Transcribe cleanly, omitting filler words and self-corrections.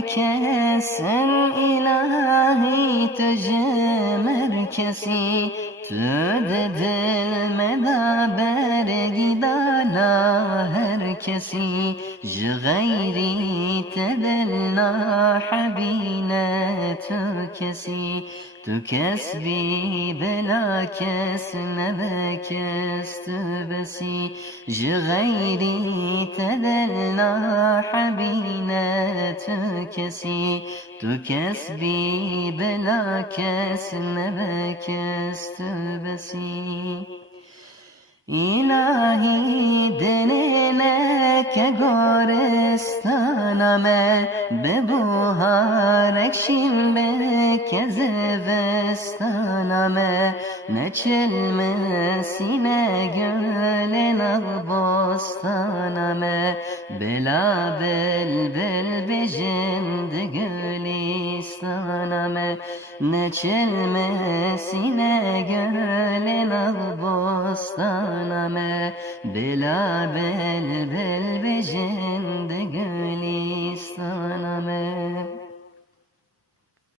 کسن الهی تجمر کسی تو دل مدا برگی دالا هر کسی غیری تدلنا حبینه تو کسی تو کس بی بلا کس نبه کس تو بسی غیری تدلنا حبینه تو کسی تو کس بی بلا کس نبه کس تو بسی الهی دنینه که گورستانمه ببوهارک شیم به که زوستانمه نچلم سینه گل نباستانمه بلا بلبل بجند گلیستانمه نچلم سینه گل نباستانمه بلا بلبل بجند